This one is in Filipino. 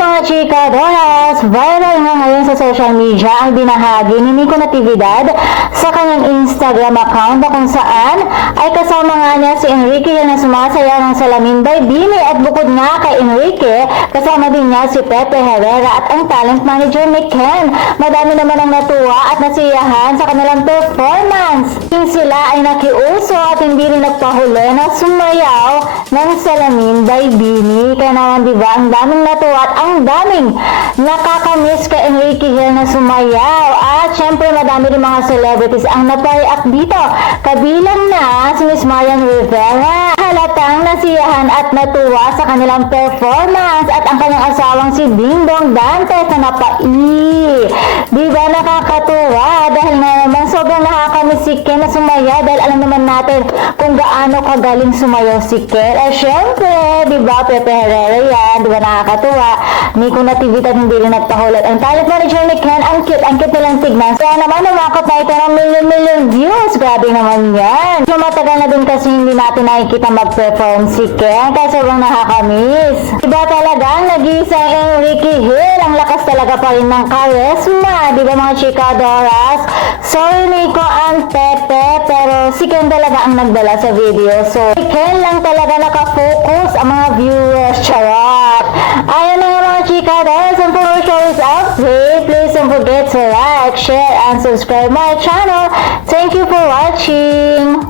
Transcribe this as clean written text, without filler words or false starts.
mga chikadoras! Viral nga ngayon sa social media ang binahagi ni Nico Natividad sa kanyang Instagram account na kung saan ay kasama nga niya si Enrique na sumasaya ng Salamin by Bini at bukod nga kay Enrique, kasama din niya si Pepe Herrera at ang talent manager ni Ken. Madami naman ang natuwa at nasiyahan sa kanilang performance. Sila ay nakiuso at hindi rin nagpahuli na sumayaw ng Salamin by Bini. Kaya naman diba, ang daming natuwa at ang daming nakakamiss kay Enrique Hill na sumayaw. At syempre madami rin mga celebrities ang napareact dito. Kabilang na si Miss Marian Rivera. Halatang nasiyahan at natuwa sa kanilang performance at ang kanyang asawang si Dingdong Dantes na napai. Diba nakakatuwa dahil na naman sobrang nakakamiss si Ken na sumayaw dahil alam naman natin kung gaano kagaling sumayaw si Ken. At syempre, diba, Pepe Herrera yan, diba nakakatuwa. Nico Natividad hindi rin nagpahulat. Ang talent manager ni Ken, ang cute nilang tignan. Kaya naman umakot na ito ng million views. Grabe naman yan. So matagal na din kasi hindi natin nakikita mag-perform si Ken kaya sobrang nakakamiss. Diba talagang nag-iisang Enrique Hill, ang lakas talaga pa rin ng charisma. Diba mga chikadoras? Sorry Nico and Pepe, pero si Ken talaga ang nagdala sa video. So, si Ken lang talaga nakafocus ang mga viewers. Charot! Ayan na nga mga chikadoras. And for more stories update, please don't forget to like, share, and subscribe my channel. Thank you for watching!